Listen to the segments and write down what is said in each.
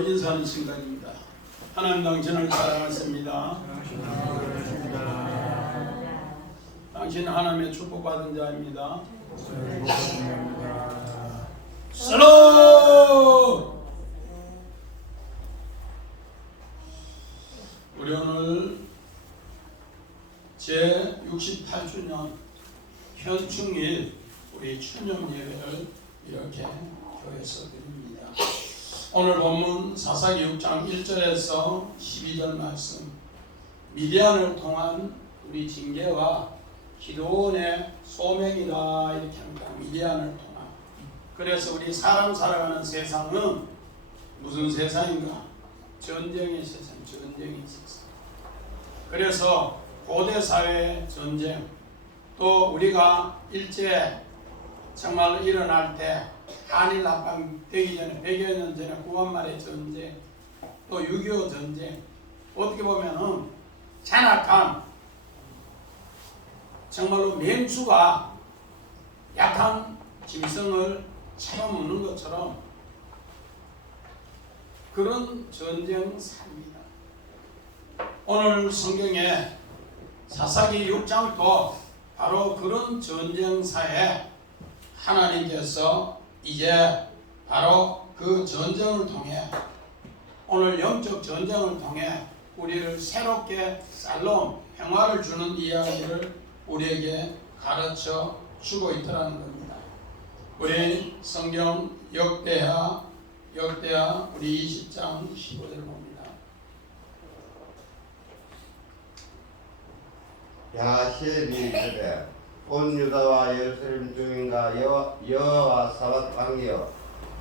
인사하는 순간입니다. 하나님 당신을 사랑하십니다. 당신은 하나님의 축복받은 자입니다. 슬로! 우리 오늘 제68주년 현충일 우리 추념 예배를 이렇게 교회에서 드립니다. 오늘 본문 사사기 6장 1절에서 12절 말씀, 미디안을 통한 우리 징계와 기도원의 소명이다 이렇게 합니다. 미디안을 통한. 그래서 우리 사람 살아가는 세상은 무슨 세상인가? 전쟁의 세상, 전쟁의 세상. 그래서 고대 사회의 전쟁, 또 우리가 일제 정말로 일어날 때 한일 합방 되기 전에 100여 년 전에 9월 말의 전쟁, 또 6.25 전쟁, 어떻게 보면은 잔악한 정말로 맹수가 약한 짐승을 채워먹는 것처럼 그런 전쟁사입니다. 오늘 성경에 사사기 6장도 바로 그런 전쟁사에 하나님께서 이제 바로 그 전쟁을 통해, 오늘 영적 전쟁을 통해 우리를 새롭게 살롬, 평화를 주는 이야기를 우리에게 가르쳐 주고 있더라는 겁니다. 우리 성경 역대하 우리 20장 15절을 봅니다. 야시엘이 이르되 온 유다와 예루살렘 중인가 여호와 사밧 왕이여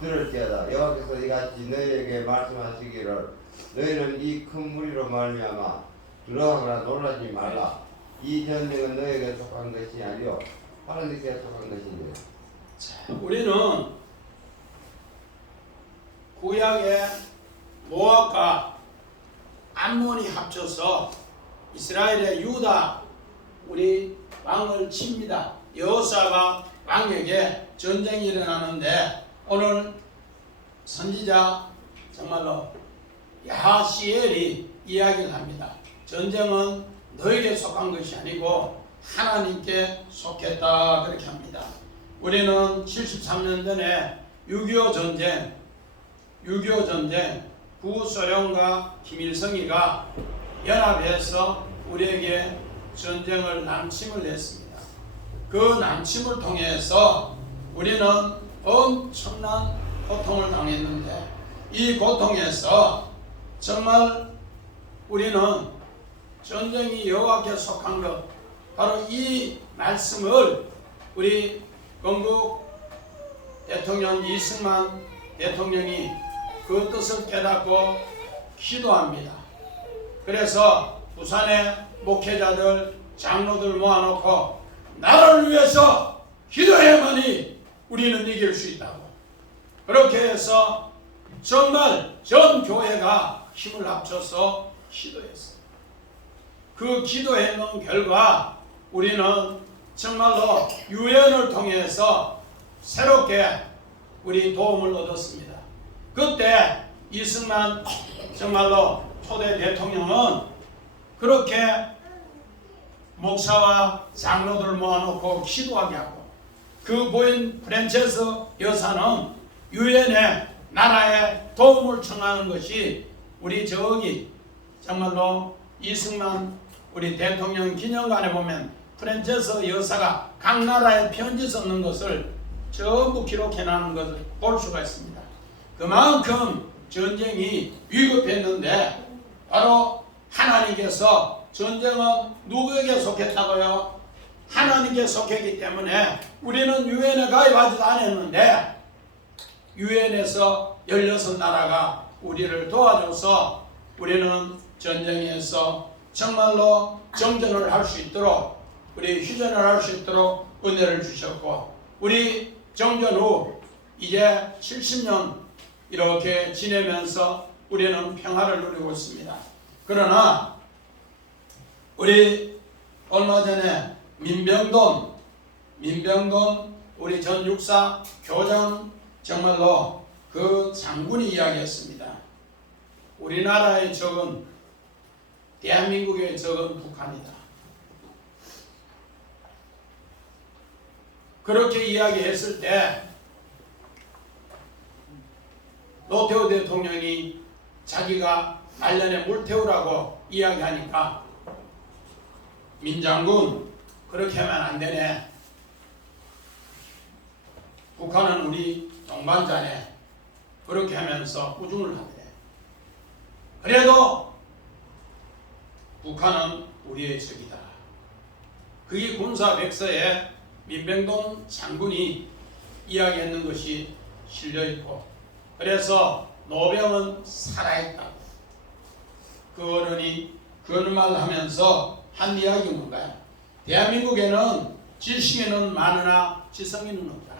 들을지어다. 여호와께서 이같이 너희에게 말씀하시기를 너희는 이 큰 무리로 말미암아 두려워하거나 놀라지 말라. 이 전쟁은 너희에게 속한 것이 아니요 하나님께 속한 것이니. 우리는 구약의 모압과 암몬이 합쳐서 이스라엘의 유다 우리 왕을 칩니다. 여호사가 왕에게 전쟁이 일어나는데 오늘 선지자 정말로 야시엘이 이야기를 합니다. 전쟁은 너에게 속한 것이 아니고 하나님께 속했다 그렇게 합니다. 우리는 73년 전에 6.25 전쟁 구소련과 김일성이가 연합해서 우리에게 전쟁을 남침을 했습니다. 그 남침을 통해서 우리는 엄청난 고통을 당했는데 이 고통에서 정말 우리는 전쟁이 여호와께 속한 것, 바로 이 말씀을 우리 건국 대통령 이승만 대통령이 그 뜻을 깨닫고 기도합니다. 그래서 부산의 목회자들, 장로들 모아놓고 나라를 위해서 기도해야만이 우리는 이길 수 있다고. 그렇게 해서 정말 전 교회가 힘을 합쳐서 기도했어요. 그 기도해 놓은 결과 우리는 정말로 유엔을 통해서 새롭게 우리 도움을 얻었습니다. 그때 이승만 정말로 초대 대통령은 그렇게 목사와 장로들 모아놓고 기도하게 하고, 그 부인 프란체스 여사는 유엔에 나라에 도움을 청하는 것이 우리 저기 정말로 이승만 우리 대통령 기념관에 보면 프란체스 여사가 각 나라에 편지 썼는 것을 전부 기록해놓은 것을 볼 수가 있습니다. 그만큼 전쟁이 위급했는데 바로 하나님께서 전쟁은 누구에게 속했다고요? 하나님께 속했기 때문에 우리는 유엔에 가입하지도 않았는데 유엔에서 16나라가 우리를 도와줘서 우리는 전쟁에서 정말로 정전을 할 수 있도록, 우리 휴전을 할 수 있도록 은혜를 주셨고, 우리 정전 후 이제 70년 이렇게 지내면서 우리는 평화를 누리고 있습니다. 그러나 우리 얼마 전에 민병돈 우리 전 육사 교장 정말로 그 장군이 이야기했습니다. 우리나라의 적은 대한민국의 적은 북한이다. 그렇게 이야기했을 때 노태우 대통령이 자기가 말년에 물 태우라고 이야기하니까 민장군 그렇게 하면 안 되네. 북한은 우리 동반자네. 그렇게 하면서 꾸중을 하더래. 그래도 북한은 우리의 적이다. 그게 군사백서에 민병돈 장군이 이야기했는 것이 실려있고, 그래서 노병은 살아있다. 그 어른이 그런 말을 하면서 한 이야기가 뭔가요? 대한민국에는 질식인은 많으나 지성인은 없다.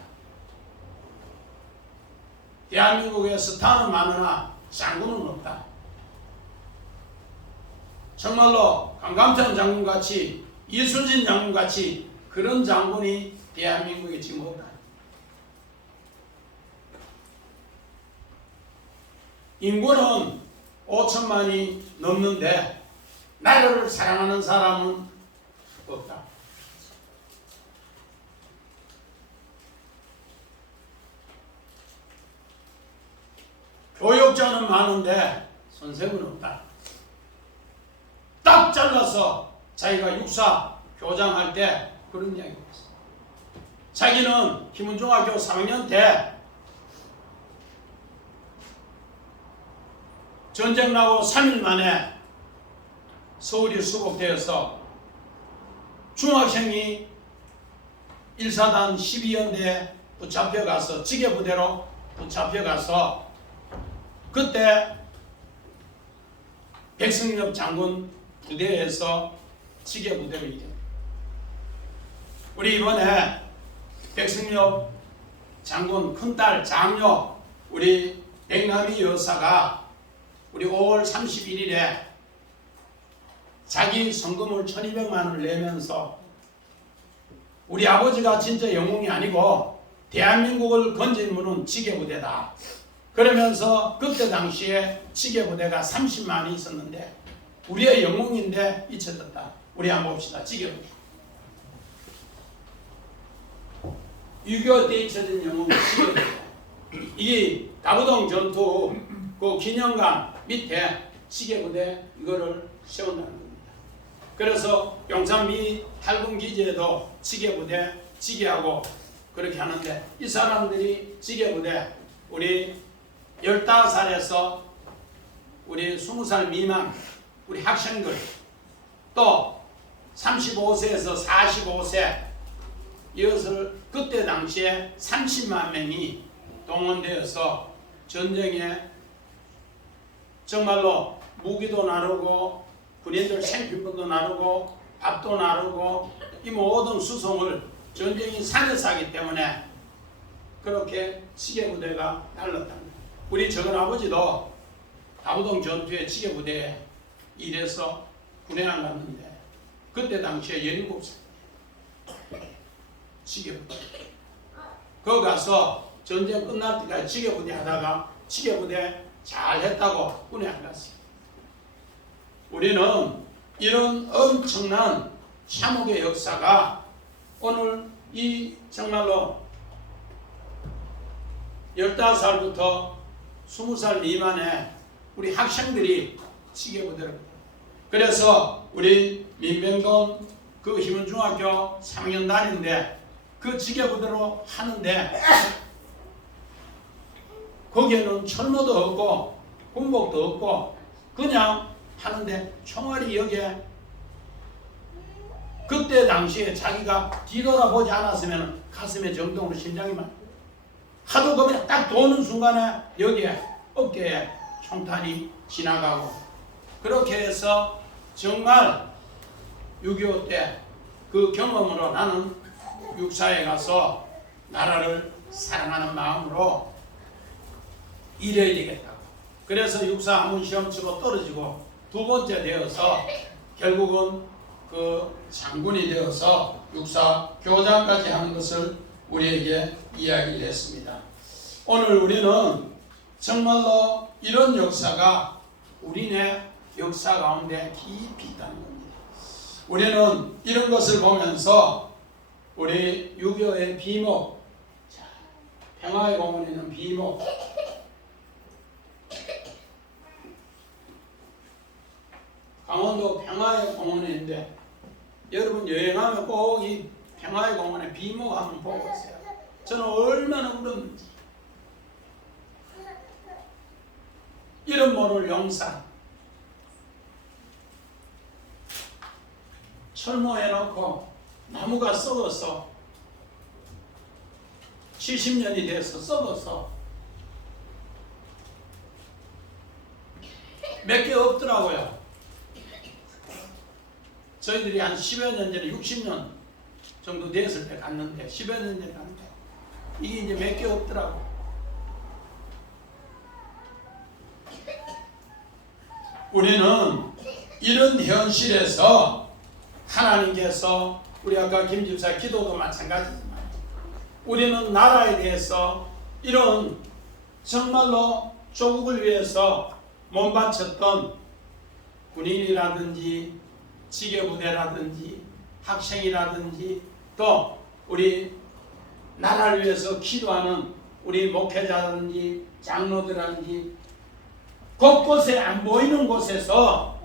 대한민국에 스타는 많으나 장군은 없다. 정말로 강감찬 장군같이, 이순신 장군같이 그런 장군이 대한민국에 지금 없다. 인구는 5천만이 넘는데 나라를 사랑하는 사람은 없다. 교육자는 많은데 선생은 없다. 딱 잘라서 자기가 육사 교장할 때 그런 이야기가 있어. 자기는 김은중학교 3학년 때 전쟁 나고 3일 만에 서울이 수복되어서 중학생이 1사단 12연대에 붙잡혀가서 지게부대로 붙잡혀가서 그때 백승엽 장군 부대에서 지게부대로 일해. 우리 이번에 백승엽 장군 큰딸 장녀 우리 백남희 여사가 우리 5월 31일에 자기 성금을 1200만 원을 내면서 우리 아버지가 진짜 영웅이 아니고 대한민국을 건진 분은 지게부대다. 그러면서 그때 당시에 지게부대가 30만이 있었는데 우리의 영웅인데 잊혀졌다. 우리 한번 봅시다. 지게부대. 6.25 때 잊혀진 영웅 지게부대. 이게 다부동 전투 그 기념관 밑에 지게부대 이거를 세운다는 겁니다. 그래서 용산미 탈군기지에도 지게부대 지게하고 그렇게 하는데 이 사람들이 지게부대 우리 15살에서 우리 20살 미만 우리 학생들 또 35세에서 45세 이것을 그때 당시에 30만 명이 동원되어서 전쟁에 정말로 무기도 나누고 군인들 생필품도 나누고 밥도 나누고 이 모든 수송을 전쟁이 산에서 하기 때문에 그렇게 지게부대가 날랐답니다. 우리 적은아버지도 다부동 전투에 지게부대에 일해서 군에안 갔는데 그때 당시에 17살 지게부대 거기 가서 전쟁 끝날 때까지 지게부대 하다가 지게부대 잘했다고 군에 안 갔어요. 우리는 이런 엄청난 참혹의 역사가 오늘 이 정말로 15살부터 20살 미만의 우리 학생들이 지게부대를 그래서 우리 민병돈 그 희문중학교 3학년 다니는데 그 지게부대로 하는데 거기에는 철모도 없고 군복도 없고 그냥 하는데 총알이 여기에 그때 당시에 자기가 뒤돌아보지 않았으면 가슴에 정동으로 심장이 막 하도 그냥 딱 도는 순간에 여기에 어깨에 총탄이 지나가고 그렇게 해서 정말 6.25 때 그 경험으로 나는 육사에 가서 나라를 사랑하는 마음으로 일해야 되겠다고. 그래서 육사 한문 시험 치고 떨어지고 두 번째 되어서 결국은 그 장군이 되어서 육사 교장까지 하는 것을 우리에게 이야기를 했습니다. 오늘 우리는 정말로 이런 역사가 우리네 역사 가운데 깊이 있다는 겁니다. 우리는 이런 것을 보면서 우리 유교의 비목, 자, 평화의 공원에 있는 비목, 강원도 평화의 공원에 있는데 여러분 여행하면 꼭 이 평화의 공원에 비목 한번 보고 오세요. 저는 얼마나 울었는지. 이름 모를 용산 철모해놓고 나무가 썩어서 70년이 돼서 썩어서 몇 개 없더라고요. 저희들이 한 10여 년 전에 60년 정도 됐을 때 갔는데 10여 년 전에 갔는데 이게 이제 몇 개 없더라고. 우리는 이런 현실에서 하나님께서 우리 아까 김 집사 기도도 마찬가지지만 우리는 나라에 대해서 이런 정말로 조국을 위해서 몸바쳤던 군인이라든지 지게부대라든지 학생이라든지 또 우리 나라를 위해서 기도하는 우리 목회자라든지 장로들이라든지 곳곳에 안 보이는 곳에서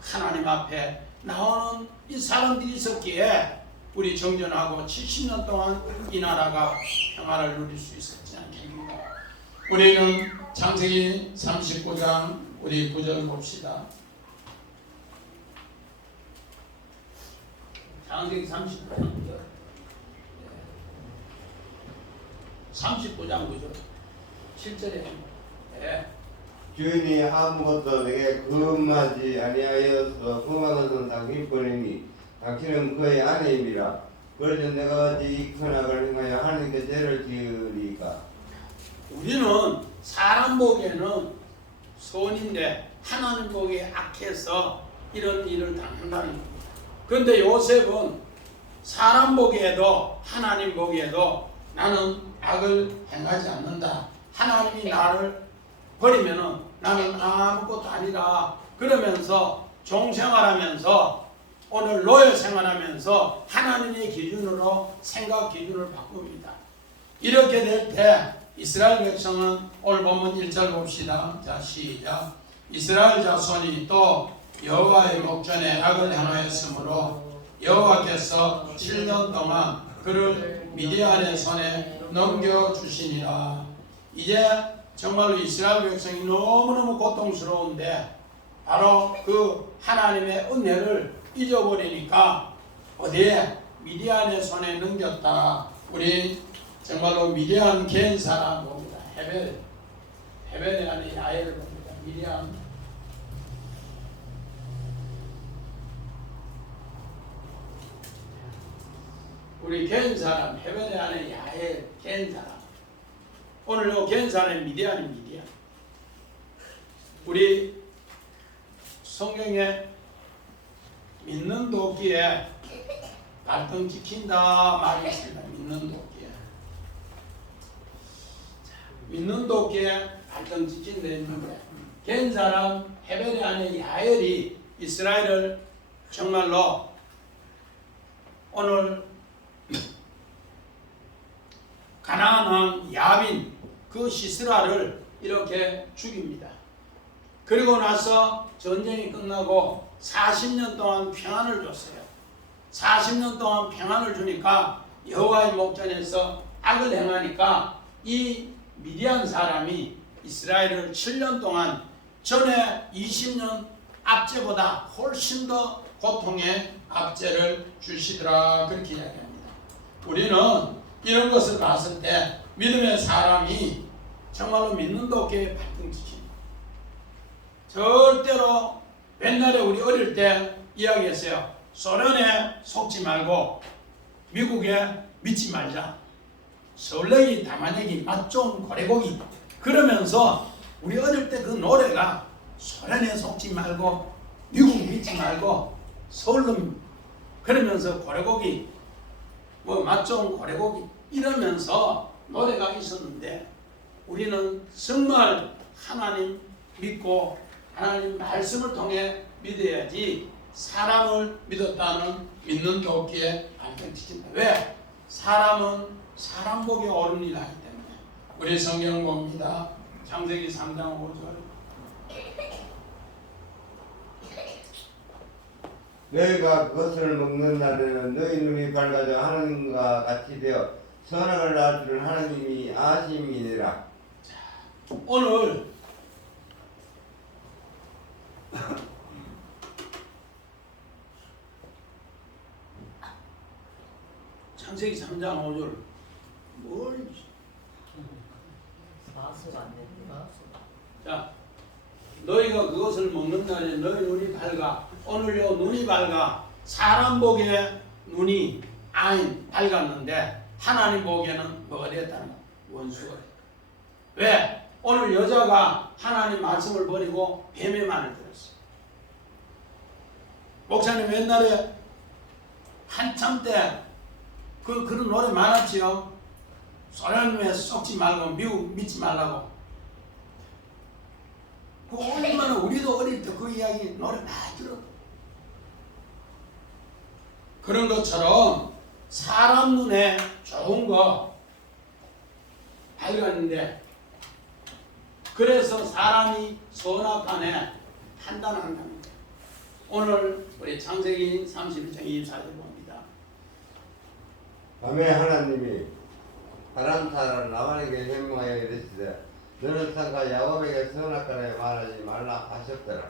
하나님 앞에 나오는 이 사람들이 있었기에 우리 정전하고 70년 동안 이 나라가 평화를 누릴 수 있었지 않겠습니까? 우리는 창세기 39장 우리 9절 봅시다. 창세기 39장 9절 39장 9절 7절에 네. 주인이 아무것도 내게 금하지 아니하여서 금한 것은 당신뿐이니 당신은 그의 아내임이라. 그래서 내가 어찌 이 큰 악을 행하여 하나님께 죄를 지으리까. 우리는 사람 보기에는 선인데 하나님 보기에 악해서 이런 일을 당한다는 겁니다. 그런데 요셉은 사람 보기에도 하나님 보기에도 나는 악을 행하지 않는다. 하나님이 나를 버리면은 나는 아무것도 아니라 그러면서 종생활하면서 오늘 노예 생활하면서 하나님의 기준으로 생각 기준을 바꿉니다. 이렇게 될 때 이스라엘 백성은 오늘 본문 1절 봅시다. 자 시작. 이스라엘 자손이 또 여호와의 목전에 악을 행하였으므로 여호와께서 7년 동안 그를 미디안의 손에 넘겨주시니라. 이제 정말로 이스라엘 백성이 너무너무 고통스러운데 바로 그 하나님의 은혜를 잊어버리니까 어디에 미디안의 손에 넘겼다. 우리 정말로 미디안 갠 사람 봅니다. 헤벨에 안에 야엘을 봅니다. 미디안 우리 갠 사람 헤벨에 안에 야엘 갠 사람 오늘 요 갠 사람이 미디안이 미디안. 우리 성경에 믿는 도끼에 발등 찍힌다 말이 있습니다. 믿는 도끼에. 믿는 도끼에 발등 찍힌 데 있는데 갠 사람 헤벨의 아내 야엘이 이스라엘을 정말로 오늘 가나안 왕 야빈 그 시스라를 이렇게 죽입니다. 그리고 나서 전쟁이 끝나고 40년 동안 평안을 줬어요. 40년 동안 평안을 주니까 여호와의 목전에서 악을 행하니까 이 미디안 사람이 이스라엘을 7년 동안 전에 20년 압제보다 훨씬 더 고통의 압제를 주시더라. 그렇게 이야기합니다. 우리는 이런 것을 봤을 때 믿음의 사람이 정말로 믿는 도끼에 발등 찍힙니다. 절대로 옛날에 우리 어릴 때 이야기했어요. 소련에 속지 말고 미국에 믿지 말자. 설레기 담아내기 맛 좋은 고래고기. 그러면서 우리 어릴 때 그 노래가 소련에 속지 말고 미국 믿지 말고 서울로 그러면서 고래고기 뭐 맛 좋은 고래고기 이러면서 노래가 있었는데 우리는 정말 하나님 믿고 하나님 말씀을 통해 믿어야지 사람을 믿는 게 없기에 발전시킨다. 왜? 사람은 사람 보기 옳은 일을 하기 때문에. 우리 성경 봅니다. 창세기 3장 5절. 너희가 그것을 먹는 날에는 너희 눈이 밝아져 하나님과 같이 되어 선악을 알 줄은 하나님이 아심이니라. 오늘 창세기 3장 5절 뭘? 자, 너희가 그것을 먹는 날에 너희 눈이 밝아. 오늘요 눈이 밝아. 사람 보기에 눈이 아인 밝았는데 하나님 보기에는 뭐가 됐다는 거야? 원수가 됐다. 왜? 오늘 여자가 하나님 말씀을 버리고 뱀의 말을 들었어. 목사님 옛날에 한참 때 그런 노래 많았지요. 소련에 썩지 말고 미국 믿지 말라고. 그 얼마나 우리도 어릴 때 그 이야기 노래 많이 들었고. 그런 것처럼 사람 눈에 좋은 거 밝았는데 그래서 사람이 선악간에 판단한다는 거예요. 오늘 우리 창세기 31장 24절 봅니다. 밤에 하나님이 바람타를 나만에게 현명하여 이르시되 너는 상가 야곱에게 선악간에 말하지 말라 하셨더라.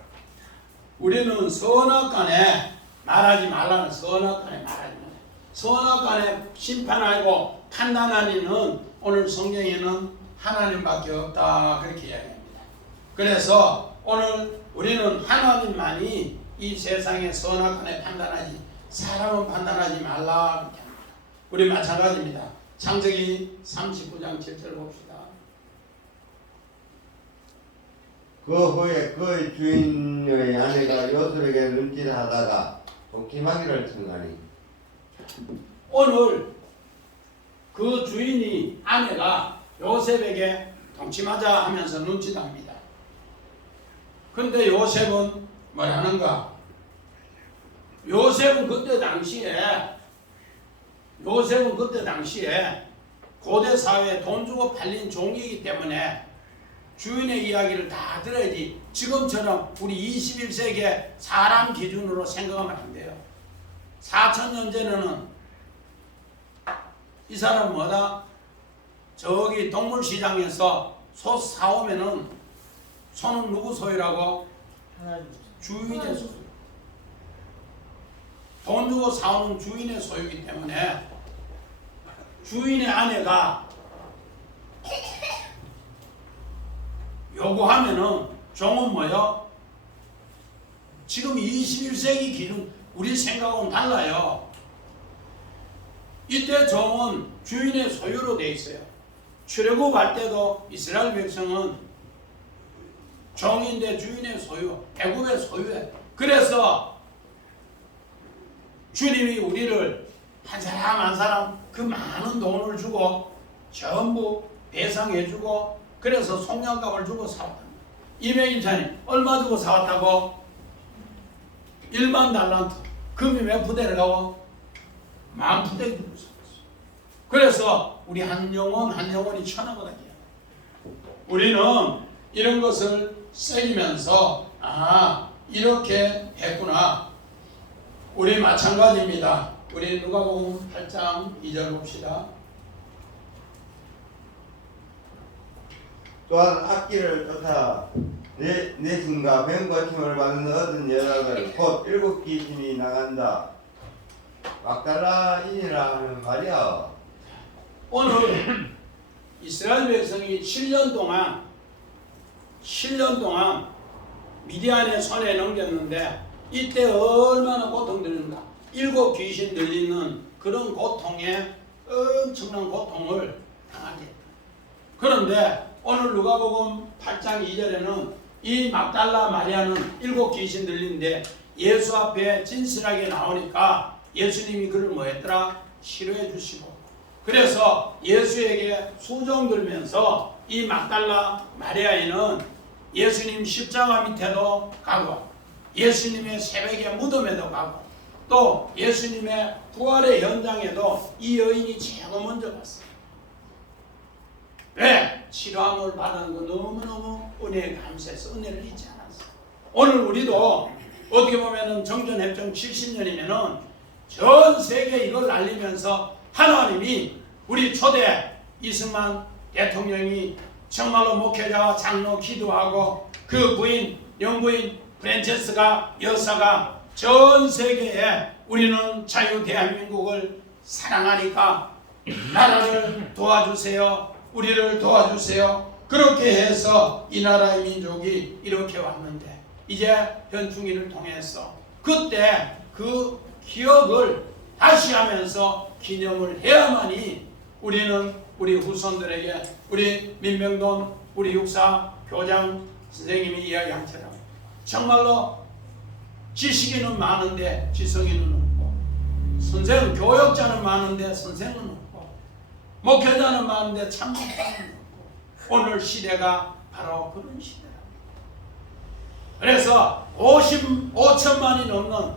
우리는 선악간에 말하지 말라는 선악간에 말하지 말라. 선악간에 심판하고 판단하는 오늘 성경에는 하나님밖에 없다 그렇게 이야기합니다. 그래서 오늘 우리는 하나님만이 이 세상에 선악간에 판단하지 사람은 판단하지 말라 그렇게 합니다. 우리 마찬가지입니다. 창세기 39장 7절 봅시다. 그 후에 그의 주인의 아내가 요셉에게 눈짓하다가 도끼마귀를 청하니. 오늘 그 주인이 아내가 요셉에게 동침하자 하면서 눈짓합니다. 근데 요셉은 뭐라는가? 요셉은 그때 당시에 고대 사회에 돈 주고 팔린 종이기 때문에 주인의 이야기를 다 들어야지. 지금처럼 우리 21세기에 사람 기준으로 생각하면 안 돼요. 4,000년 전에는 이 사람 뭐다? 저기 동물시장에서 소 사오면은 소는 누구 소유라고? 주인의 소유. 돈 주고 사오는 주인의 소유이기 때문에 주인의 아내가 요구하면은 종은 뭐요? 지금 21세기 기준 우리 생각은 달라요. 이때 종은 주인의 소유로 돼 있어요. 출애굽할 때도 이스라엘 백성은 종인데 주인의 소유, 애굽의 소유예요. 그래서 주님이 우리를 한 사람 한 사람 그 많은 돈을 주고 전부 배상해주고 그래서 속량값을 주고 사왔다. 이명임사님 얼마 주고 사왔다고? 1만 달란트. 금이 몇 푸대라고? 10,000푸대 주고 사왔어. 그래서 우리 한 영혼이 천하거든요. 우리는 이런 것을 새기면서 이렇게 했구나. 우리 마찬가지입니다. 우리 누가복음 8장 2절 봅시다. 또한 악기를 쫓아 내신과 병고침을 받는 얻은 여자들 곧 7 귀신이 나간다. 막달라인이라 하는 말이야. 오늘 이스라엘 백성이 7년 동안 미디안의 손에 넘겼는데 이때 얼마나 고통들는가. 7 귀신 들리는 그런 고통에 엄청난 고통을 당하게 했다. 그런데 오늘 누가복음 8장 2절에는 이 막달라 마리아는 7 귀신 들리는데 예수 앞에 진실하게 나오니까 예수님이 그를 뭐 했더라? 치료해 주시고 그래서 예수에게 수종 들면서 이 막달라 마리아에는 예수님 십자가 밑에도 가고 예수님의 새벽의 무덤에도 가고 또 예수님의 부활의 현장에도 이 여인이 제일 먼저 갔어요. 왜? 치료함을 받은 거 너무너무 은혜에 감사해서 은혜를 잊지 않았어요. 오늘 우리도 어떻게 보면은 정전협정 70년이면은 전 세계에 이걸 알리면서 하나님이 우리 초대 이승만 대통령이 정말로 목회자와 장로 기도하고 그 부인 영부인 프란체스카 여사가 전 세계에 우리는 자유 대한민국을 사랑하니까 나라를 도와주세요. 우리를 도와주세요. 그렇게 해서 이 나라의 민족이 이렇게 왔는데 이제 현충일을 통해서 그때 그 기억을 다시 하면서 기념을 해야만이 우리는 우리 후손들에게 우리 민병돈 우리 육사 교장 선생님이 이야기한 처럼 정말로 지식인은 많은데 지성인은 없고 선생 교역자는 많은데 선생은 없고 목회자는 많은데 참 목사는 없고 오늘 시대가 바로 그런 시대랍니다. 그래서 55천만이 넘는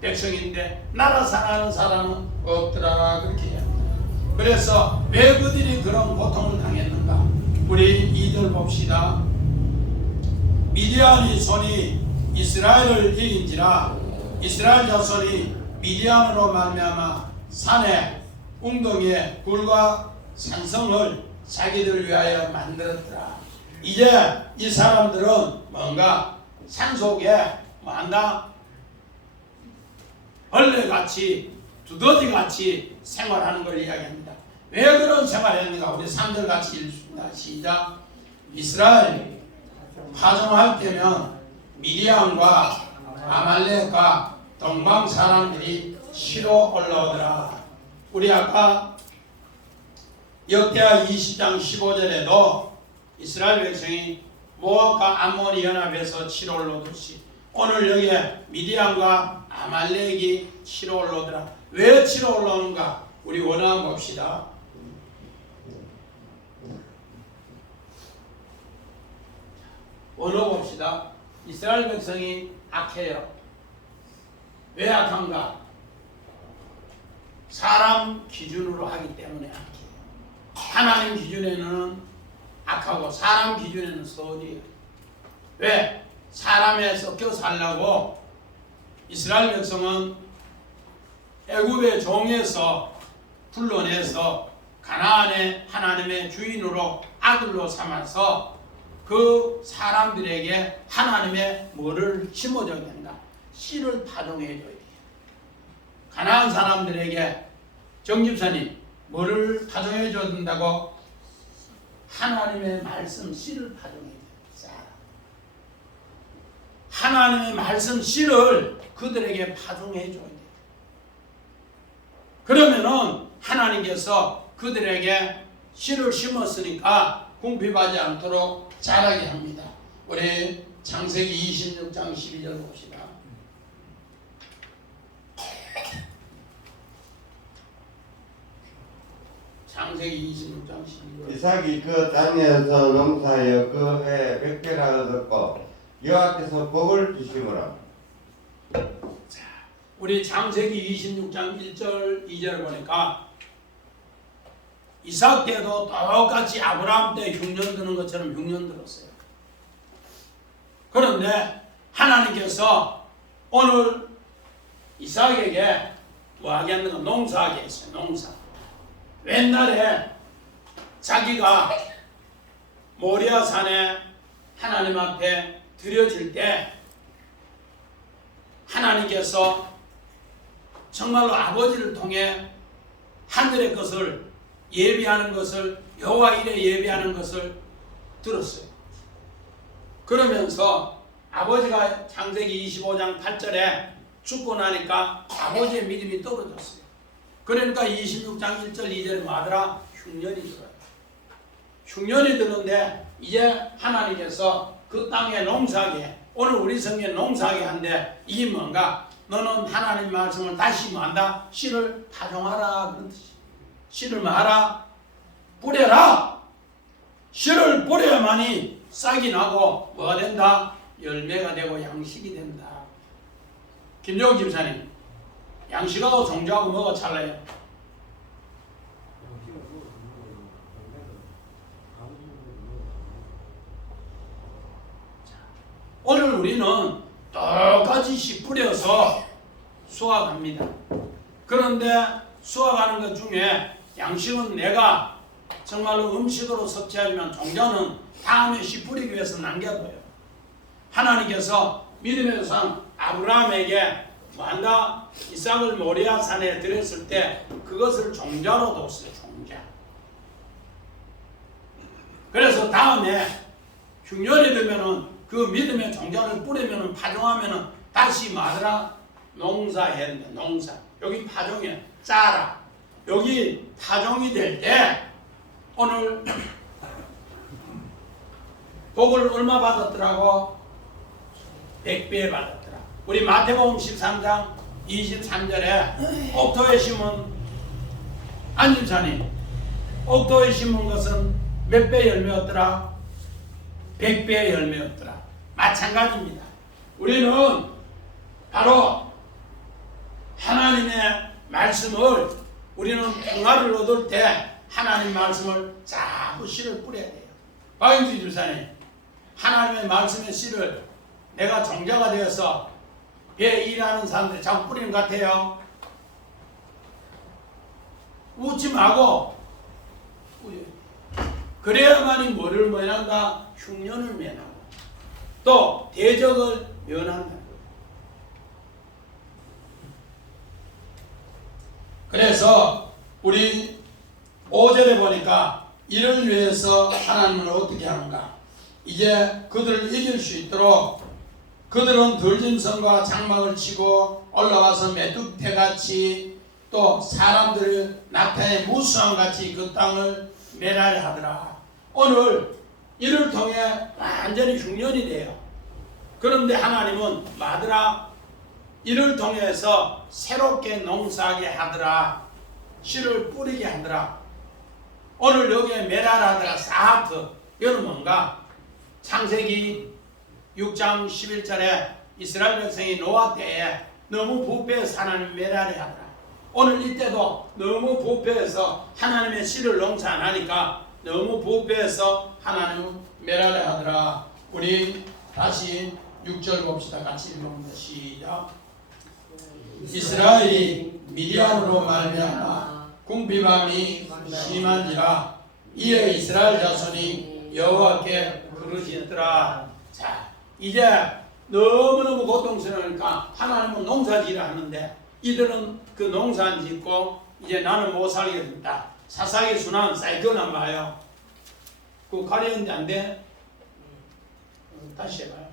백성인데 나라 사랑하는 사람은 없더라 그렇게 합니다. 그래서 왜 그들이 그런 고통을 당했는가? 우리 2절 봅시다. 미디안이 손이 이스라엘을 이긴지라 이스라엘 자손이 미디안으로 말미암아 산에 웅덩이에 굴과 산성을 자기들 위하여 만들었더라. 이제 이 사람들은 뭔가 산속에 뭐한다? 벌레같이 두더지같이 생활하는 걸 이야기합니다. 왜 그런 생활을 했는가? 우리 3절 같이 읽습니다. 시작. 이스라엘 파종할 때면 미디안과 아말렉과 동방 사람들이 치러 올라오더라. 우리 아까 역대하 20장 15절에도 이스라엘 백성이 모압과 암몬이 연합해서 치러 올라오듯이 오늘 여기에 미디안과 아말렉이 치러 올라오더라. 왜 치러 올라오는가? 우리 원어한 봅시다. 원어 봅시다. 이스라엘 백성이 악해요. 왜 악한가? 사람 기준으로 하기 때문에 악해요. 하나님 기준에는 악하고 사람 기준에는 선이에요. 왜? 사람에 섞여 살려고 이스라엘 백성은 애굽의 종에서 불러내서 가나안의 하나님의 주인으로 아들로 삼아서 그 사람들에게 하나님의 뭐를 심어줘야 된다. 씨를 파종해줘야 돼요. 가나안 사람들에게 정집사님 뭐를 파종해줘야 된다고? 하나님의 말씀 씨를 파종해줘야 돼요. 하나님의 말씀 씨를 그들에게 파종해줘야 돼요. 그러면은 하나님께서 그들에게 씨를 심었으니까 궁핍하지 않도록 자라게 합니다. 우리 창세기 26장 12절 봅시다. 창세기 26장 12절. 이삭이 그 땅에서 농사하여 그 해에 백배가 얻었고 여호와께서 복을 주심으로. 우리 창세기 26장 1절 2절 보니까 이삭 때도 똑같이 아브라함 때 흉년 드는 것처럼 흉년 들었어요. 그런데 하나님께서 오늘 이삭에게 뭐 하겠는가? 농사하게 했어요. 농사. 옛날에 자기가 모리아 산에 하나님 앞에 드려질 때 하나님께서 정말로 아버지를 통해 하늘의 것을 예비하는 것을 여호와 일에 예비하는 것을 들었어요. 그러면서 아버지가 창세기 25장 8절에 죽고 나니까 아버지의 믿음이 떨어졌어요. 그러니까 26장 1절 2절에 뭐하더라? 흉년이 들어요. 흉년이 드는데 이제 하나님께서 그 땅에 농사하게 오늘 우리 성경에 농사하게 한데 이게 뭔가? 너는 하나님 말씀을 다시 뭐한다? 씨를 파종하라 그런 뜻이에요. 씨를 뭐하라? 뿌려라. 씨를 뿌려야만이 싹이 나고 뭐가 된다? 열매가 되고 양식이 된다. 김종욱 집사님, 양식하고 종자하고 뭐가 달라요? 오늘 우리는 똑같이 씨 뿌려서 수확합니다. 그런데 수확하는 것 중에 양식은 내가 정말로 음식으로 섭취하지만 종자는 다음에 씨 뿌리기 위해서 남겨둬요. 하나님께서 믿음의 조상 아브라함에게 뭐한다? 이삭을 모리아 산에 들였을 때 그것을 종자로 뒀어요. 종자. 그래서 다음에 흉년이 되면은 그 믿음의 종자를 뿌리면은 파종하면은 다시 뭐하더라? 농사해야 된다. 농사. 여기 파종이야. 짜라. 여기 파종이 될 때 오늘 복을 얼마 받았더라고? 100배 받았더라. 우리 마태복음 13장 23절에 옥토에 심은 안집사님, 옥토에 심은 것은 몇 배 열매였더라? 100배의 열매였더라. 마찬가지입니다. 우리는 바로 하나님의 말씀을 우리는 평화를 얻을 때 하나님 말씀을 자꾸 씨를 뿌려야 돼요. 박영수 주사님, 하나님의 말씀의 씨를 내가 종자가 되어서 배에 일하는 사람들이 자꾸 뿌리는 것 같아요. 웃지 말고 그래야만이 뭐를 면한다? 흉년을 면하고 또 대적을 면한다. 그래서 우리 5절에 보니까 이를 위해서 하나님은 어떻게 하는가? 이제 그들을 이길 수 있도록 그들은 들짐승과 장막을 치고 올라가서 메뚜기같이 또 사람들을 나타내 무수함같이 그 땅을 메라려 하더라. 오늘 이를 통해 완전히 흉년이 돼요. 그런데 하나님은 마더라? 이를 통해서 새롭게 농사하게 하더라. 씨를 뿌리게 하더라. 오늘 여기에 메라라더라 사하트. 이건 뭔가? 창세기 6장 11절에 이스라엘 백성이 노아 때에 너무 부패해서 하나님 메라려 하더라. 오늘 이때도 너무 부패해서 하나님의 씨를 농사 안 하니까 너무 부패해서 하나님은 메라려 하더라. 우리 다시 6절 봅시다. 같이 읽어봅니다. 시작. 이스라엘이 미디안으로 말미암아 궁핍함이 심한지라 이에 이스라엘 자손이 여호와께 부르짖더라. 자, 이제 너무너무 고통스러우니까 하나님은 농사지를 하는데 이들은 그 농사 짓고 이제 나는 못 살겠다. 사사기 순환 사이클 안 봐요. 그거 가려는데 안 돼? 다시 해봐요.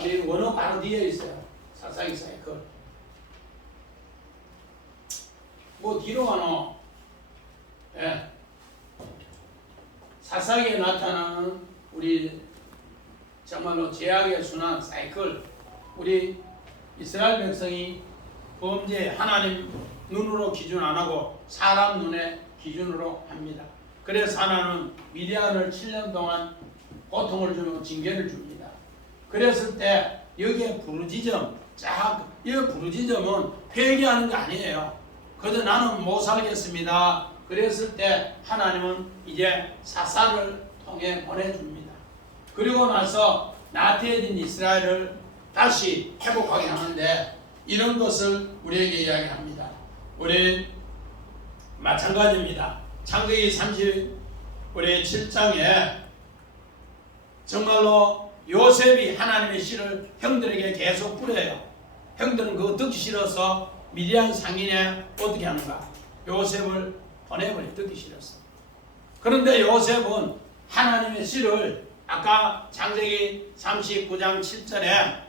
우리 원어 바로 뒤에 있어요. 사사기 사이클. 뭐 뒤로 가노? 예. 사사기에 나타나는 우리 정말로 죄악의 순환 사이클. 우리 이스라엘 백성이 범죄 하나님 눈으로 기준 안 하고 사람 눈에 기준으로 합니다. 그래서 하나님은 미디안을 7년 동안 고통을 주고 징계를 줍니다. 그랬을 때 여기에 부르짖음, 이 부르짖음은 회개하는 게 아니에요. 그저 나는 못 살겠습니다. 그랬을 때 하나님은 이제 사사를 통해 보내줍니다. 그리고 나서 나태해진 이스라엘을 다시 회복하게 하는데 이런 것을 우리에게 이야기합니다. 우리 마찬가지입니다. 창세기 37장에 정말로 요셉이 하나님의 씨를 형들에게 계속 뿌려요. 형들은 그거 듣기 싫어서 미디안 상인에 어떻게 하는가? 요셉을 보내버려. 듣기 싫었어. 그런데 요셉은 하나님의 씨를 아까 창세기 39장 7절에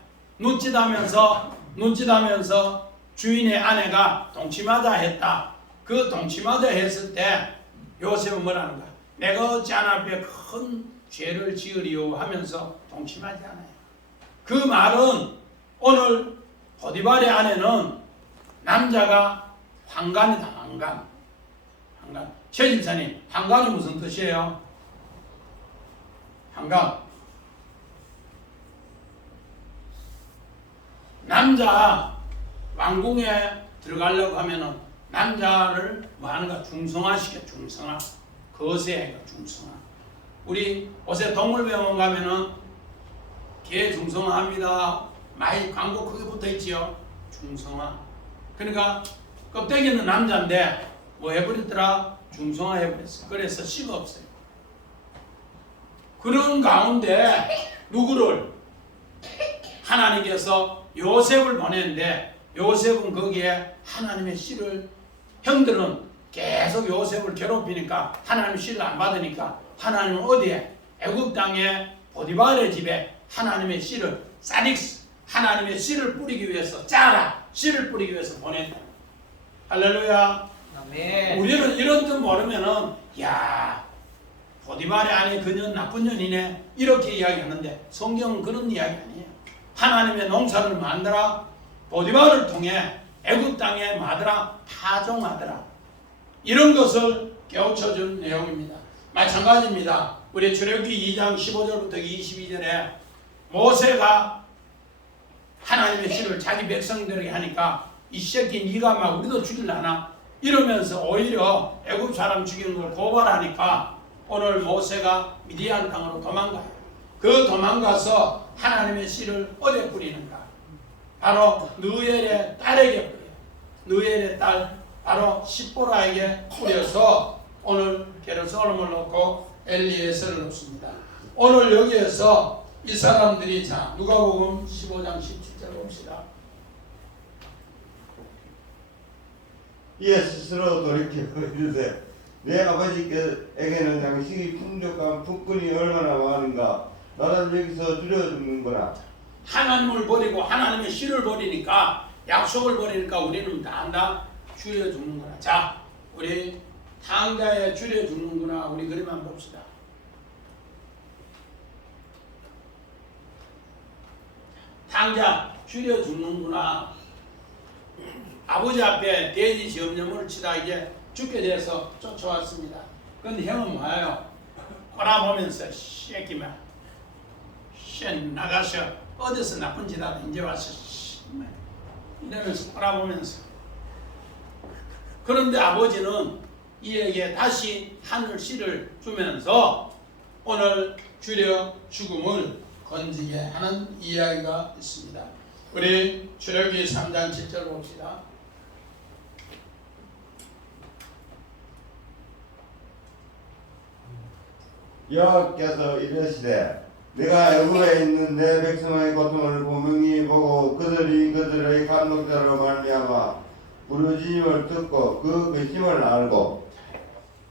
눈짓하면서 주인의 아내가 동침하자 했다. 그 동침하자 했을 때 요셉은 뭐라는가? 내가 어찌 하나님 앞에 큰 죄를 지으리요 하면서 동침하지 않아요. 그 말은 오늘 포디발의 아내는 남자가 환관이다. 환관. 한간. 최 집사님, 한간이 무슨 뜻이에요? 한간. 남자 왕궁에 들어가려고 하면은 남자를 뭐 하는가? 중성화시켜. 중성화. 거세가 중성화. 우리 요새 동물병원 가면은 개 중성화합니다. 많이 광고 크게 붙어 있지요. 중성화. 그러니까 껍데기는 남자인데 뭐 해버렸더라? 중성화 해버렸어. 그래서 씨가 없어요. 그런 가운데 누구를? 하나님께서 요셉을 보냈는데 요셉은 거기에 하나님의 씨를, 형들은 계속 요셉을 괴롭히니까 하나님의 씨를 안 받으니까 하나님은 어디에? 애굽 땅에 보디발의 집에 하나님의 씨를, 사딕스, 하나님의 씨를 뿌리기 위해서, 짜라 씨를 뿌리기 위해서 보냈다. 할렐루야. 아멘. 우리는 이런 뜻 모르면은 야, 보디발의 아내 그녀는 나쁜 년이네 이렇게 이야기하는데 성경은 그런 이야기 아니에요. 하나님의 농사를 만들어 보디발을 통해 애굽 땅에 마더라 파종하더라. 이런 것을 깨우쳐준 내용입니다. 마찬가지입니다. 우리 출애굽기 2장 15절부터 22절에 모세가 하나님의 씨를 자기 백성들에게 하니까 이 새끼 네가 막 우리도 죽일라나 이러면서 오히려 애굽 사람 죽이는 걸 고발하니까 오늘 모세가 미디안 땅으로 도망가요. 그 도망가서 하나님의 씨를 어디에 뿌리는가? 바로 느엘의 딸에게 뿌려요. 느엘의 딸 바로 십보라에게 뿌려서 오늘 게르소름을 놓고 엘리에셀을 놓습니다. 오늘 여기에서 이 사람들이, 자 누가복음 15장 17절 봅시다. 이에 스스로 돌이켜 이르되 내 아버지께에게는 양식이 풍족한 품꾼이 얼마나 많은가. 나는 여기서 줄여 죽는구나. 하나님을 버리고 하나님의 씨를 버리니까, 약속을 버리니까 우리는 다 줄여 죽는구나. 자, 우리 탕자에 줄여 죽는구나. 우리 그림 한번 봅시다. 탕자 줄여 죽는구나. 아버지 앞에 돼지 시험령을 치다 이제 죽게 돼서 쫓아왔습니다. 근데 형은 뭐예요? 꼬라보면서 새끼만 쉔 나가서 어디서 나쁜 짓 하다 이제 와서 이러면서 꼬라보면서. 그런데 아버지는 이에게 다시 하늘 씨를 주면서 오늘 줄여 죽음을 건지게 하는 이야기가 있습니다. 우리 출애굽기 3장 7절 봅시다. 여호와께서 이르시되 내가 애굽에 있는 내 백성의 고통을 분명히 보고 그들이 그들의 감독자로 말미암아 부르짖음을 듣고 그 근심을 알고.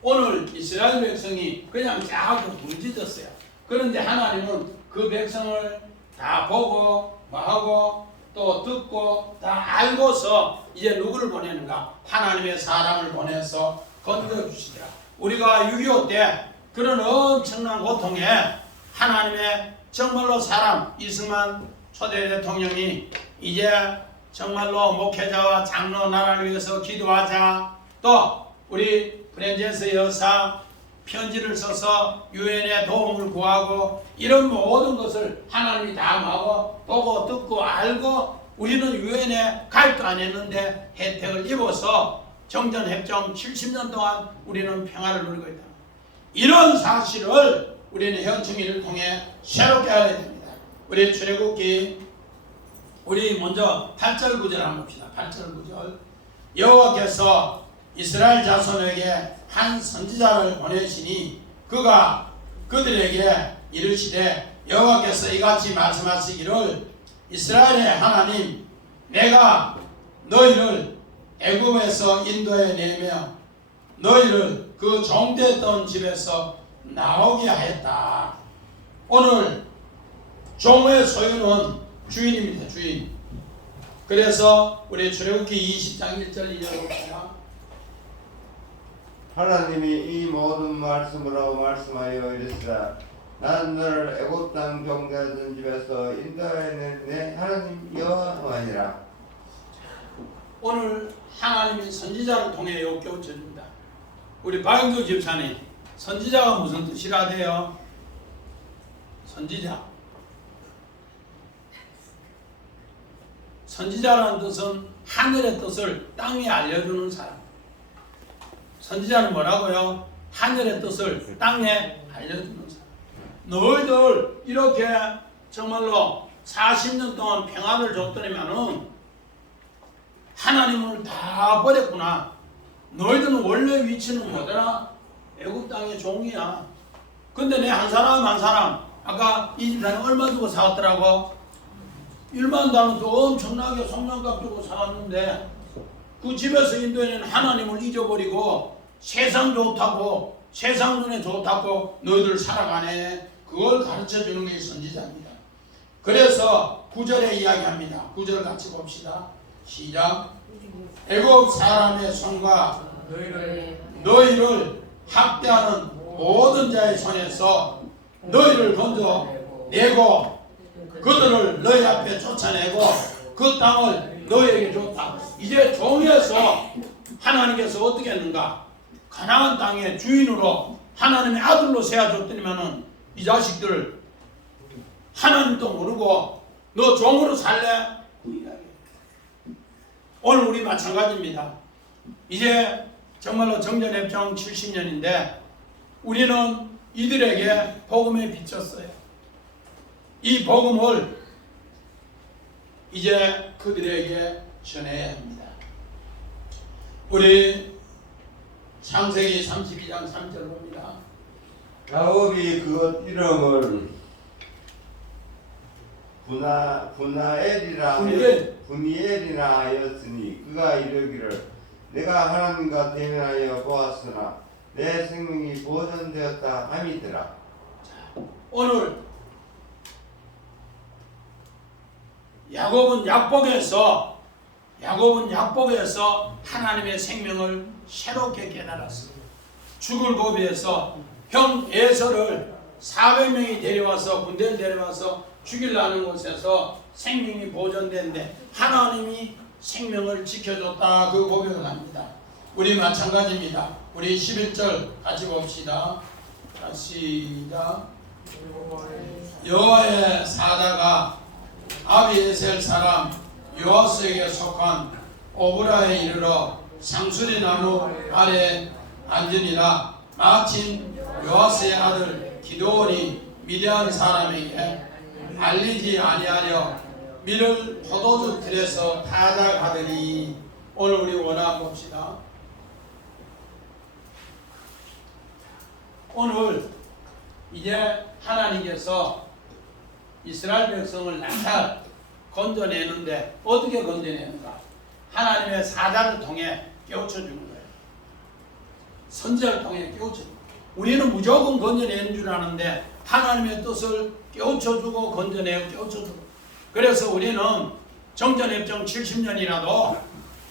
오늘 이스라엘 백성이 그냥 자꾸 부르짖었어요. 그런데 하나님은 그 백성을 다 보고 뭐하고 또 듣고 다 알고서 이제 누구를 보내는가? 하나님의 사람을 보내서 건져주시더라. 우리가 6.25 때 그런 엄청난 고통에 하나님의 정말로 사람 이승만 초대 대통령이 이제 정말로 목회자와 장로 나라를 위해서 기도하자, 또 우리 프렌제스 여사 편지를 써서 유엔에 도움을 구하고, 이런 모든 것을 하나님이 다 보고 듣고 알고 우리는 유엔에 가입도 안 했는데 혜택을 입어서 정전협정 70년 동안 우리는 평화를 누리고 있다. 이런 사실을 우리는 현충일을 통해 새롭게 알아야 됩니다. 우리 출애굽기 우리 먼저 8절 9절 한번 봅시다. 8절 9절. 여호와께서 이스라엘 자손에게 한 선지자를 보내시니 그가 그들에게 이르시되 여호와께서 이같이 말씀하시기를 이스라엘의 하나님 내가 너희를 애굽에서 인도해 내며 너희를 그 종되었던 집에서 나오게 하였다. 오늘 종의 소유는 주인입니다. 주인. 그래서 우리 출애굽기 20장 1절 2절 봅시다. 하나님이 이 모든 말씀으로 말씀하여 이르시라. 나는 너를 애굽 땅 종되었던 집에서 인도해낸 내 하나님 여호와니라. 오늘 하나님이 선지자를 통해 깨우쳐 줍니다. 우리 박영주 집사님, 선지자가 무슨 뜻이라 돼요? 선지자. 선지자라는 뜻은 하늘의 뜻을 땅에 알려주는 사람. 선지자는 뭐라고요? 하늘의 뜻을 땅에 알려주는 사람. 너희들 이렇게 정말로 40년 동안 평안을 줬더니만은 하나님을 다 버렸구나. 너희들은 원래 위치는 뭐더라? 애굽 땅의 종이야. 근데 내 한 사람 아까 이 집사님 얼마 주고 사왔더라고? 1만 달러도 엄청나게 성냥값 주고 사왔는데 그 집에서 인도인은 하나님을 잊어버리고 세상 좋다고 세상 눈에 좋다고 너희들 살아가네. 그걸 가르쳐 주는 게 선지자입니다. 그래서 9절에 이야기합니다. 9절 같이 봅시다. 시작. 애굽 사람의 손과 너희를 학대하는 모든 자의 손에서 너희를 건져 내고 그들을 너희 앞에 쫓아내고 그 땅을 너희에게 줬다. 이제 종에서 하나님께서 어떻게 했는가? 가나안 땅의 주인으로 하나님의 아들로 세워줬더니만은 이 자식들 하나님도 모르고 너 종으로 살래? 오늘 우리 마찬가지입니다. 이제 정말로 정전협정 70년인데 우리는 이들에게 복음에 비쳤어요. 이 복음을 이제 그들에게 전해야 합니다. 우리 창세기 32장 3절 봅니다. 야곱이 그것 이름을 분이엘이라 하였으니 그가 이르기를 내가 하나님과 대면하여 보았으나 내 생명이 보존되었다 함이더라. 오늘 야곱은 약복에서 하나님의 생명을 새롭게 깨달았습니다. 죽을 고비에서 형 에서를 400명이 데려와서 군대를 데려와서 죽이려는 곳에서 생명이 보존되는데 하나님이 생명을 지켜줬다. 그 고백을 합니다. 우리 마찬가지입니다. 우리 11절 같이 봅시다. 시작. 여호와의 사자가 아비에셀 사람 요아스에게 속한 오브라에 이르러 상수리 나무 아래 앉으니라. 마침 요아스의 아들 기드온이 미디안 사람에게 알리지 아니하려 밀을 포도주 틀에서 타작하더니. 오늘 우리 원화 봅시다. 오늘 이제 하나님께서 이스라엘 백성을 나사 건져내는데 어떻게 건져내는가? 하나님의 사자를 통해 깨우쳐주는 거예요. 선지자를 통해 깨우쳐주는 거예요. 우리는 무조건 건져내는 줄 아는데 하나님의 뜻을 깨우쳐주고 건져내고 깨우쳐주고. 그래서 우리는 정전협정 70년이라도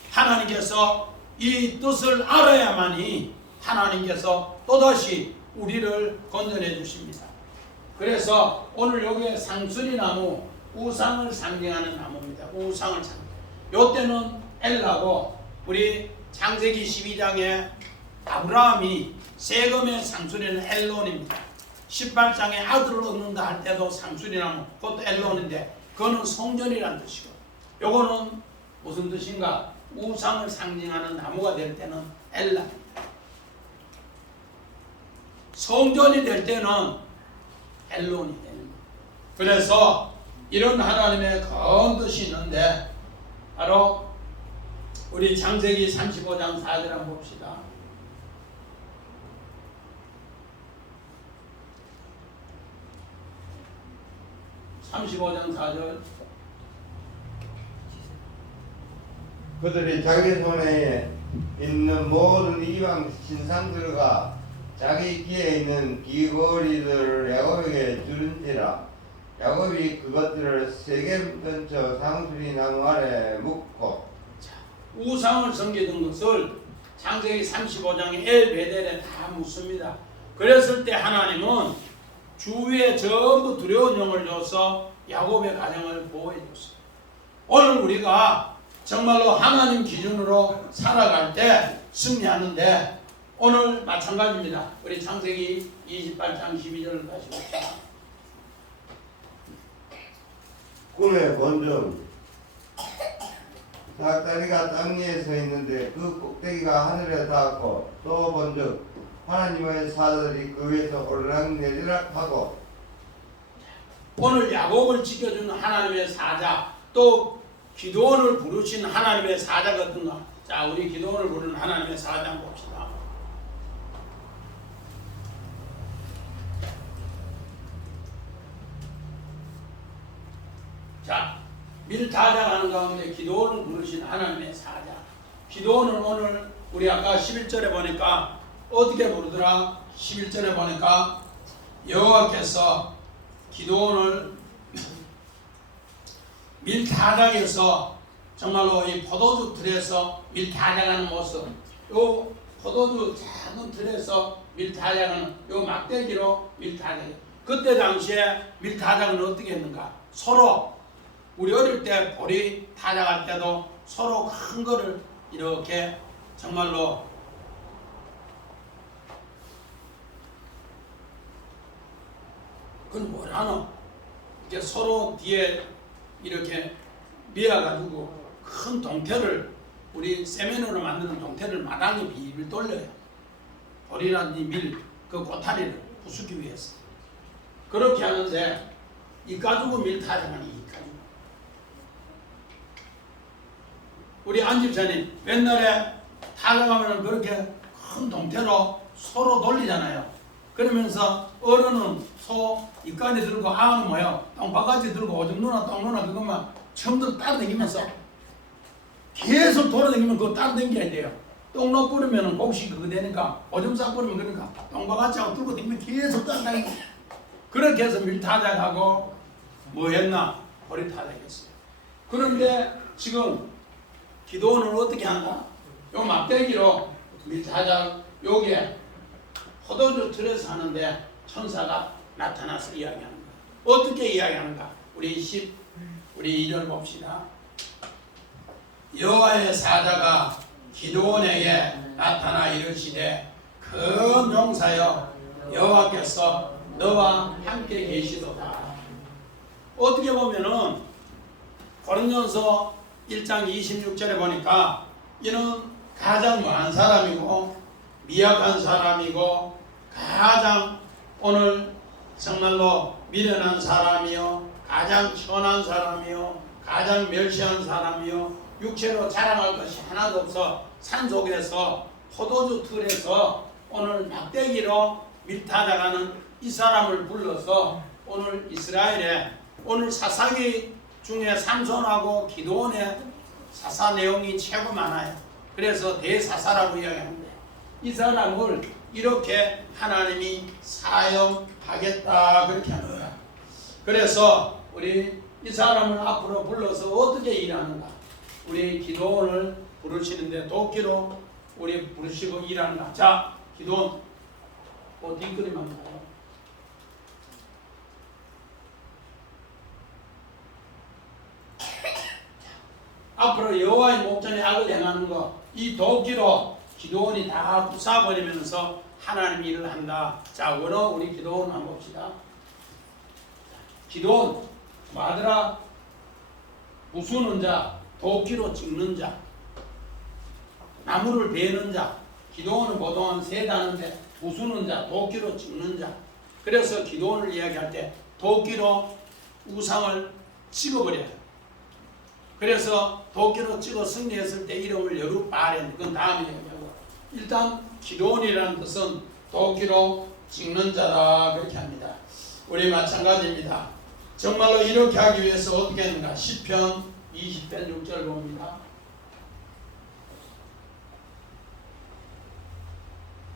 하나님께서 이 뜻을 알아야만이 하나님께서 또다시 우리를 건져내 주십니다. 그래서 오늘 여기에 상수리 나무, 우상을 상징하는 나무입니다. 우상을 상징. 요때는 엘라고 우리 창세기 12장에 아브라함이 세금의 상수리는 엘론입니다. 18장에 아들을 얻는다 할 때도 상수리 나무, 그것도 엘론인데 그거는 성전이라는 뜻이고 요거는 무슨 뜻인가? 우상을 상징하는 나무가 될 때는 엘라입니다. 성전이 될 때는 엘론이 됩니다. 그래서 이런 하나님의 큰 뜻이 있는데 바로 우리 창세기 35장 4절 한번 봅시다. (35장 4절) 그들이 자기 손에 있는 모든 이방 신상들과 자기 귀에 있는 귀걸이들을 야곱에게 주는지라. 야곱이 그것들을 세겜 근처 상수리 나무 아래 묻고. 우상을 섬기던 것을 창세기 35장에 엘베델에 다 묻습니다. 그랬을 때 하나님은 주위에 전부 두려운 영을 줘서 야곱의 가정을 보호해 줬어요. 오늘 우리가 정말로 하나님 기준으로 살아갈 때 승리하는데 오늘 마찬가지입니다. 우리 창세기 28장 12절을 다시 봅시다. 꿈의 본점 닭다리가 땅 위에 서 있는데 그 꼭대기가 하늘에 닿았고 또 본즉 하나님의 사자들이 그 위에서 오르락내리락 하고 오늘 야곱을 지켜주는 하나님의 사자 또 기도원을 부르신 하나님의 사자가 어떤가? 자, 우리 기도원을 부르는 하나님의 사자 한번 봅시다. 자, 밀타자가는 가운데 기도원을 부르신 하나님의 사자. 기도원은 오늘 우리 아까 11절에 보니까 어떻게 부르더라? 11절에 보니까 여호와께서 기도원을 밀타작에서 정말로 이 포도주 틀에서 밀타작하는 모습, 요 포도주 작은 틀에서 밀타작하는 요 막대기로 밀타작. 그때 당시에 밀타작은 어떻게 했는가? 서로 우리 어릴 때 보리 타작할 때도 서로 큰 거를 이렇게 정말로 그건 뭐라노? 이렇게 서로 뒤에 이렇게 미어가지고 큰 동태를 우리 세면으로 만드는 동태를 마당에 비빌 돌려요. 보리라든지 밀, 그 고타리를 부수기 위해서. 그렇게 하는데 이 가지고 밀 타작하니 이 가지고. 우리 안집사님 옛날에 타작하면 그렇게 큰 동태로 서로 돌리잖아요. 그러면서 어른은 소 입가지 들고 아는 뭐요? 똥바가지 들고 오줌 누나 똥 누나 그것만 처음부터 따라다니면서 계속 돌아다니면 그거 따라다니게 돼요. 똥로 뿌리면 곡식 그거 되니까 오줌 싹 뿌리면 그러니까 똥바가지하고 들고 다니면 계속 따라다니고 그렇게 해서 밀타작하고 뭐 했나? 보리타작했어요. 그런데 지금 기도원을 어떻게 한다? 요 막대기로 밀타작 요게 포도주 틀에서 하는데 천사가 나타나서 이야기하는 거야. 어떻게 이야기하는가? 우리 2절 봅시다. 여호와의 사자가 기드온에게 나타나 이르시되 큰 용사여 여호와께서 너와 함께 계시도다. 어떻게 보면은 고린도전서 1장 26절에 보니까 이는 가장 뭐한 사람이고 미약한 사람이고 가장 오늘 정말로 미련한 사람이요 가장 천한 사람이요 가장 멸시한 사람이요 육체로 자랑할 것이 하나도 없어 산속에서 포도주 틀에서 오늘 막대기로 밀타작하는 이 사람을 불러서 오늘 이스라엘에 오늘 사사기 중에 삼손하고 기드온의 사사 내용이 최고 많아요. 그래서 대사사라고 이야기하는데 이 사람을 이렇게 하나님이 사용하겠다 그렇게 하는 거야. 그래서 우리 이 사람을 앞으로 불러서 어떻게 일하는가? 우리 기도원을 부르시는데 도끼로 우리 부르시고 일하는가? 자, 기도원 그 뒷그림 한번 봐요. 앞으로 여호와의 목전에 악을 행하는 거 이 도끼로 기도원이 다 부숴버리면서 하나님 일을 한다. 자, 우리 기도원 한번 봅시다. 기도원 뭐 하더라? 부수는 자, 도끼로 찍는 자, 나무를 베는 자. 기도원은 보통 세 단어인데 부수는 자, 도끼로 찍는 자. 그래서 기도원을 이야기할 때 도끼로 우상을 찍어버려요. 그래서 도끼로 찍어 승리했을 때 이름을 여룻바알엔 그건 다음에 얘기하고 일단 기도원이라는 뜻은 도끼로 찍는 자다 그렇게 합니다. 우리 마찬가지입니다. 정말로 이렇게 하기 위해서 어떻게 했는가? 시편 20편 6절 봅니다.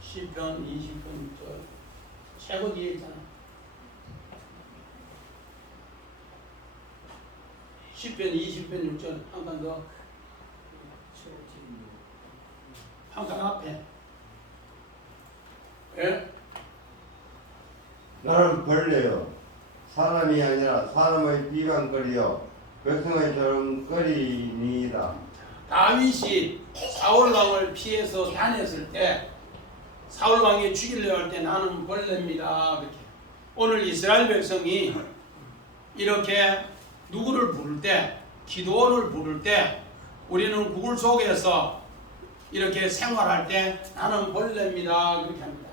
시편 20편 6절 최고 뒤에 있잖아. 시편 20편 6절 한 칸 더. 한 칸 앞에. 예? 나는 벌레요 사람이 아니라 사람의 비방거리요 백성의 조롱거리니이다. 다윗이 사울왕을 피해서 다녔을 때 사울 왕이 죽이려 할 때 나는 벌레입니다. 그렇게. 오늘 이스라엘 백성이 이렇게 누구를 부를 때, 기도원을 부를 때 우리는 구글 속에서 이렇게 생활할 때 나는 벌레입니다. 그렇게 합니다.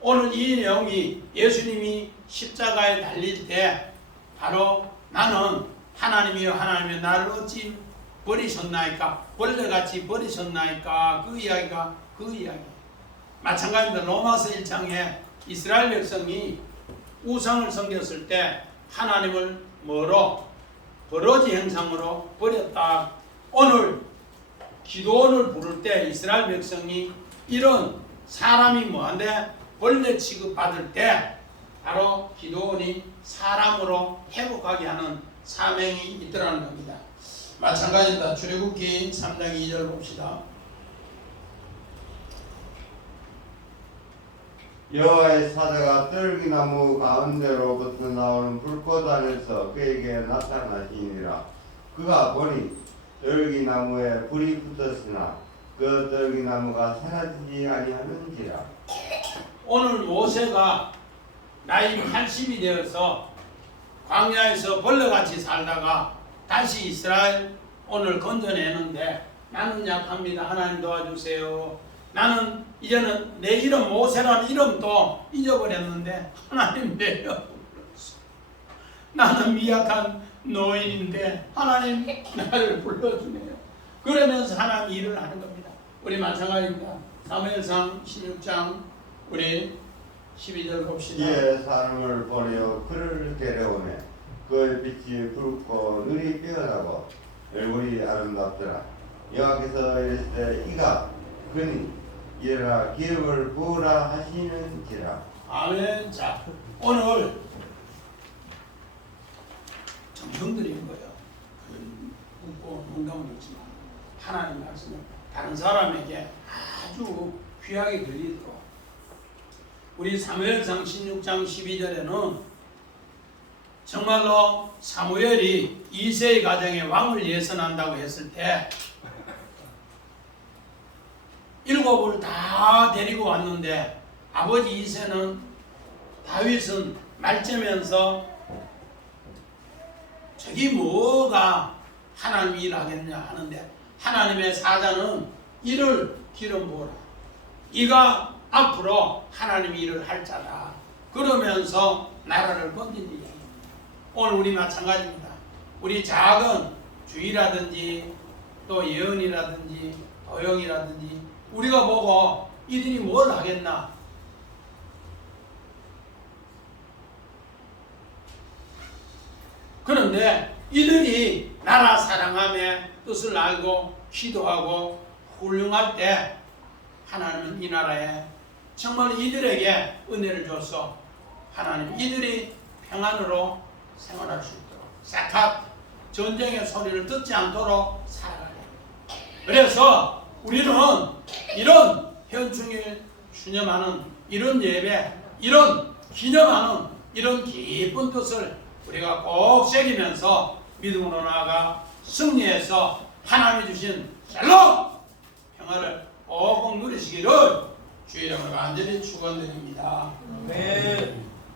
오늘 이 내용이 예수님이 십자가에 달릴 때 바로 나는 하나님이여 하나님이여 나를 어찌 버리셨나이까, 벌레같이 버리셨나이까, 그 이야기가 그 이야기. 마찬가지입니다. 로마서 1장에 이스라엘 백성이 우상을 섬겼을 때 하나님을 뭐로? 버러지 형상으로 버렸다. 오늘 기도원을 부를 때 이스라엘 백성이 이런 사람이 뭐한데 벌레 취급받을 때 바로 기도원이 사람으로 회복하게 하는 사명이 있더라는 겁니다. 마찬가지입니다. 출애굽기 3장 2절 봅시다. 여호와의 사자가 떨기나무 가운데로부터 나오는 불꽃 안에서 그에게 나타나시니라. 그가 보니 떨기나무에 불이 붙었으나 그 떨기나무가 사라지지 아니하는지라. 오늘 모세가 나이 80이 되어서 광야에서 벌레같이 살다가 다시 이스라엘 오늘 건져내는데 나는 약합니다. 하나님 도와주세요. 나는 이제는 내 이름 모세라는 이름도 잊어버렸는데 하나님 내 이름 불러주세요. 나는 미약한 노인인데 하나님 나를 불러주네요. 그러면서 하나님 일을 하는 겁니다. 우리 마찬가지입니다. 사무엘상 16장 우리 12절 봅시다. 이에 사람을 보내어 그를 데려오매 그의 빛이 붉고 눈이 피어나고 얼굴이 아름답더라. 여호와께서 이르시되 이가 그니 일어나 기름을 부으라 하시는지라. 아멘. 자, 오늘 정성들인 거예요. 웃고 농담을 했지만 하나님 말씀을 다른 사람에게 아주 귀하게 들리도록 우리 사무엘상 16장 12절에는 정말로 사무엘이 이새의 가정에 왕을 예선한다고 했을 때 일곱을 다 데리고 왔는데 아버지 이새는 다윗은 말째면서 저기 뭐가 하나님 일하겠냐 하는데 하나님의 사자는 이를 기름 부어라. 이가 앞으로 하나님 일을 할 자다. 그러면서 나라를 건진 얘기입니다. 오늘 우리 마찬가지입니다. 우리 작은 주의라든지 또 예언이라든지 도영이라든지 우리가 보고 이들이 뭘 하겠나? 그런데 이들이 나라 사랑함의 뜻을 알고 기도하고 훌륭할 때 하나님은 이 나라에 정말 이들에게 은혜를 줘서 하나님 이들이 평안으로 생활할 수 있도록 싹합 전쟁의 소리를 듣지 않도록 살아가야 합니다. 그래서 우리는 이런 현충일 추념하는 이런 예배, 이런 기념하는 이런 기쁜 뜻을 우리가 꼭 새기면서 믿음으로 나아가 승리해서 하나님이 주신 샬롬 평화를 꼭 누리시기를 주의 이름으로 간절히 축원드립니다. 네.